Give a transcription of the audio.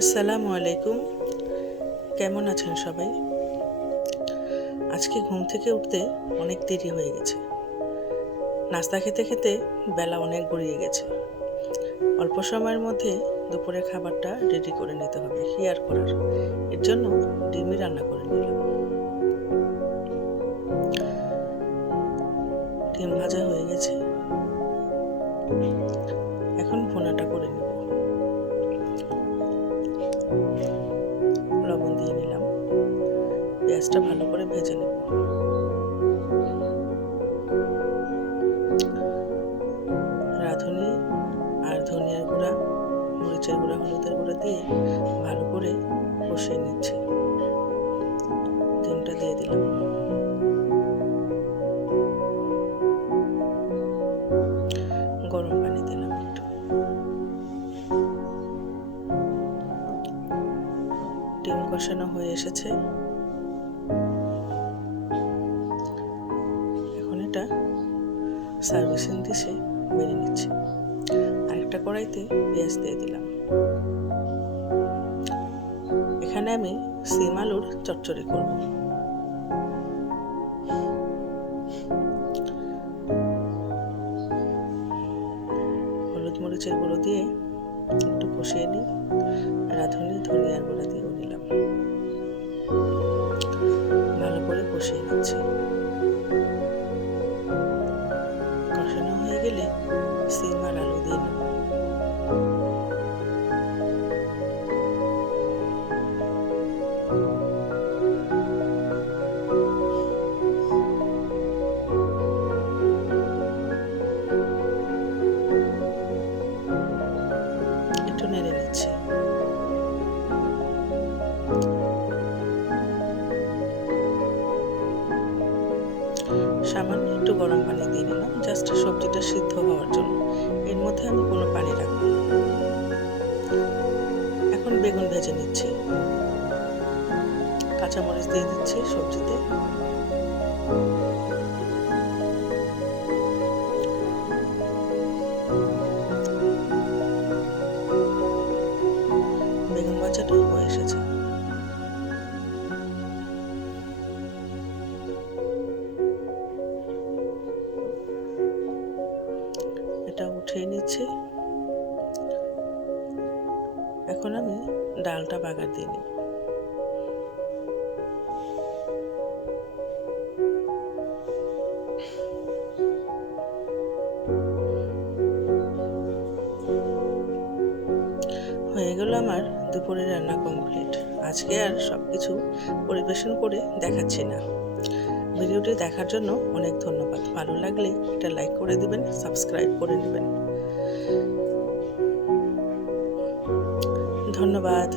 আসসালামু আলাইকুম। কেমন আছেন সবাই? আজকে ঘুম থেকে উঠতে অনেক দেরি হয়ে গেছে। নাস্তা খেতে খেতে বেলা অনেক গড়িয়ে গেছে। অল্প সময়ের মধ্যে দুপুরের খাবারটা রেডি করে নিতে হবে, কি আর করার। এর জন্য ডিমই রান্না করে নিলাম। ডিম ভাজা হয়ে গেছে, এখন ভুনাটা করে নেব। লবণ দিয়ে নিলাম, পেঁয়াজটা ভালো করে ভেজে নেব। রাঁধুনি আর ধনিয়ার গুঁড়া, মরিচের গুঁড়া, হলুদের গুঁড়া দিয়ে ভালো করে কষিয়ে নিচ্ছি। ডিমটা দিয়ে দিলাম। গরম পানি দিলাম একটু। ডিম কষানো হয়ে এসেছে, এখন এটা সার্ভিসিং ডিশে বেড়ে নিচ্ছি। আরেকটা কড়াইতে পেঁয়াজ দিয়ে দিলাম। এখানে আমি সিম আলুর চচ্চড়ি করব। হলুদ মরিচের গুঁড়ো দিয়ে একটু কষিয়ে নিই। রাঁধুনি ধনিয়ার গুঁড়া দিয়েও নিলাম, ভালো করে কষিয়ে নিচ্ছি। কষানো হয়ে গেলে সিম আর আলু দিয়ে নেব। একটু নেড়ে নিচ্ছি। সামান্য একটু গরম পানি দিয়ে নিলাম, জাস্ট সবজিটা সিদ্ধ হওয়ার জন্য। এর মধ্যে আমি কোনো পানি রাখবো না। এখন বেগুন ভেজে নিচ্ছি। কাঁচামরিচ দিয়ে দিচ্ছি সবজিতে। বেগুন ভাজাটা হয়ে এসেছে। এটা উঠিয়ে নিচ্ছি। এখন আমি ডালটা বাগার দিয়ে নিব। হয়ে গেল আমার দুপুরের রান্না কমপ্লিট। আজকে আর সব কিছু পরিবেশন করে দেখাচ্ছি না। ভিডিওটি দেখার জন্য অনেক ধন্যবাদ। ভালো লাগলে এটা লাইক করে দিবেন, সাবস্ক্রাইব করে নেবেন। ধন্যবাদ।